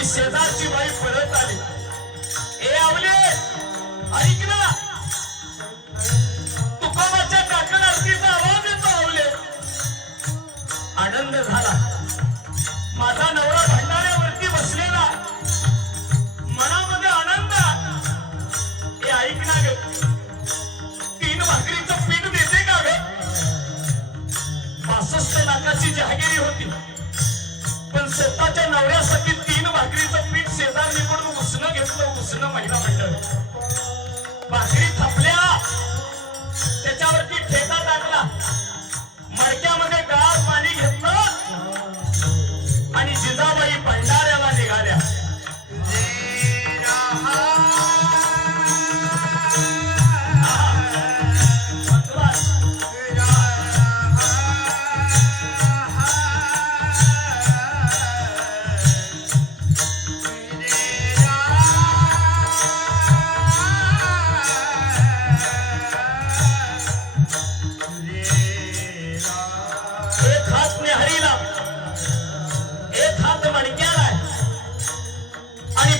आणि शेजारची बाई पळत आली. ए आवले ऐक ना, तुकोबाच्या काकण आरतीचा आवाज येतो. आवले आनंद झाला. माझा नवरा भंडाऱ्यावरती बसलेला, मनामध्ये आनंद. हे ऐक ना ग, 3 भाकरीचं पीठ देते का ग? 65 लाखाची जहागिरी होती, पण स्वतःच्या नवऱ्यासाठी 3 भाकरीचं पीठ शेजारणीकडून उसनं घेतलं. उसनं महिला मंडळ. भाकरी थापल्या, त्याच्यावरती ठेचा टाकला, मडक्यामध्ये गार पाणी घेतलं आणि जिजाबाई भंडाऱ्याला निघाल्या.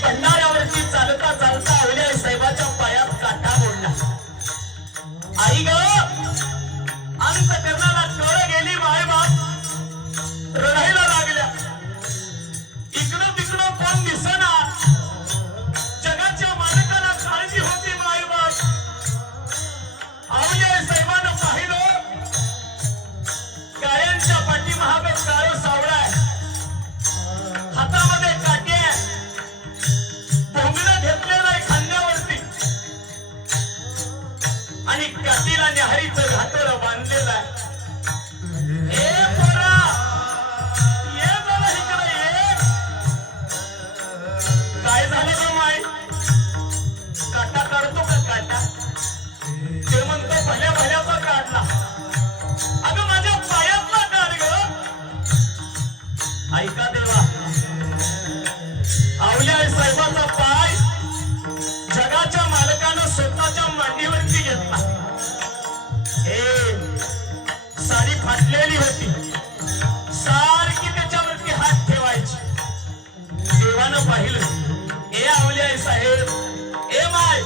भंडाऱ्यावरती चालता चालता आवल्या साहेबाच्या पायात काटा मोडला. आई ग, अंत करणारा कळ गेली. माय बाप रडायला लागल्या. इकडं तिकडं कोण दिसना. जगाच्या मालकाला काळजी होती. माय बाप आवल्या साहेबानं पाहिलं, गायांच्या पाठीमागे काळ सावळाय, हातामध्ये काटे आहे, घेतलेला खांद्यावरती आणि काठीला न्याहारीचं घाटर बांधलेलं आहे. ए पोरा, ये जरा इकडे ये. काय झालं ग माय? काटा काढतो का काटा? ते म्हणतो भल्या भल्याचा काढला. अगं माझ्या पायातला काढ ग. ऐका देवा, आवल्या साहेबाचा पाय जगाच्या मालकानं स्वतःच्या मांडीवरती घेतला. साडी फाटलेली होती, सारखी त्याच्यावरती हात ठेवायची. देवानं पाहिलं. ए आवले साहेब, ए माय,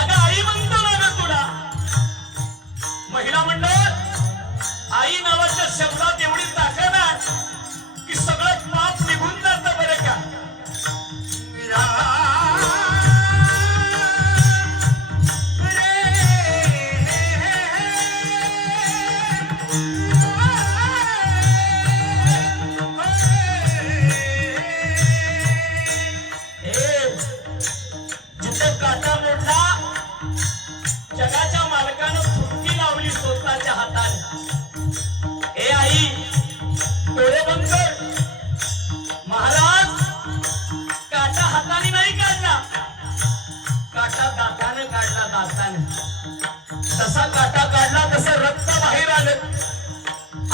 अगं आई म्हणतो ना ग तुला. महिला मंडळ, आई नावाच्या शब्दात एवढी ताकद आहे की सगळं पाप निघून जातं. बरं का? जगाच्या मालकानं फुटकी लावली स्वतःच्या हाताने. ए आई, डोळे बंद कर. महाराज, काटा हाताने नाही काढला, काटा दाताने काढला. दाताने तसा काटा काढला तसं रक्त बाहेर आलं.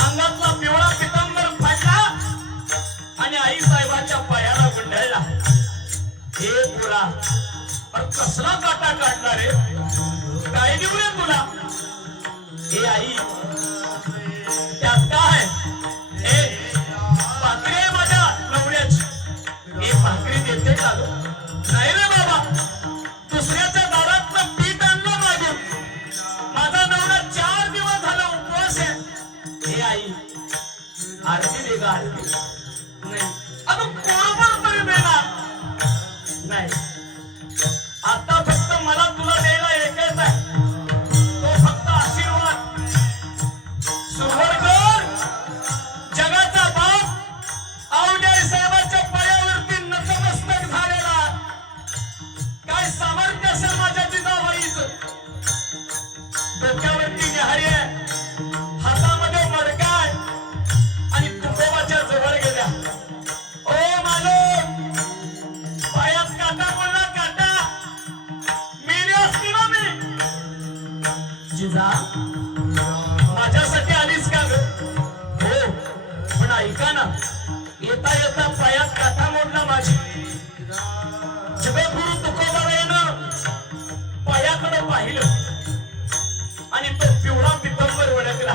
अंगातला पिवळा पितांबर फाटला आणि आई साहेबाच्या पायाला गुंडाळला. हे पुरा, कसला काटा काढला रे? काय देऊ रे तुला? हे आई, त्यात काय? भाकरी आहे माझ्या नवऱ्याची. हे भाकरी देते का? नाही रे बाबा, दुसऱ्याच्या दारातलं पीठ आणलं मागून. माझा नवरा 4 दिवस झाला उपवास आहे. हे आई, आरती दे ग, आरती. नाही अगं, बरोबर तरी देणार नाही. आता फक्त मला तुला द्यायला एकच आहे, तो फक्त आशीर्वाद. सुरवरकर, जगाचा बाप आवल्या साहेबाच्या पायावरती नतमस्तक झालेला. काय सामर्थ्य असेल माझ्या जिजाबाईचं. डोक्यावरती न्याहारी आहे, हातामध्ये मडका आहे आणि तुकोबाच्या जवळ गेल्या. ओ मालक, पायात काटा पडला. काटा मेली असती ना मी. जिजा, माझ्यासाठी आलीस का ग? हो, पण ऐका ना, येता येता पायात काटा मोडला माझी. जगद्गुरु तुकोबारायानं पायाकडे पाहिलं आणि तो पिवळा पितंबर ओळखला.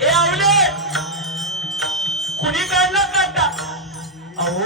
ए आवले, कुणी काढला काटा? अहो,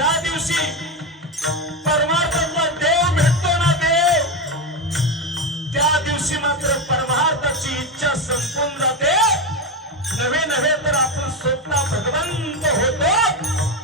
ज्या दिवशी परमार्थातला देव भेटतो ना देव, त्या दिवशी मात्र परमार्थाची इच्छा संपून जाते. नवे नव्हे तर आपण स्वतः भगवंत होतो.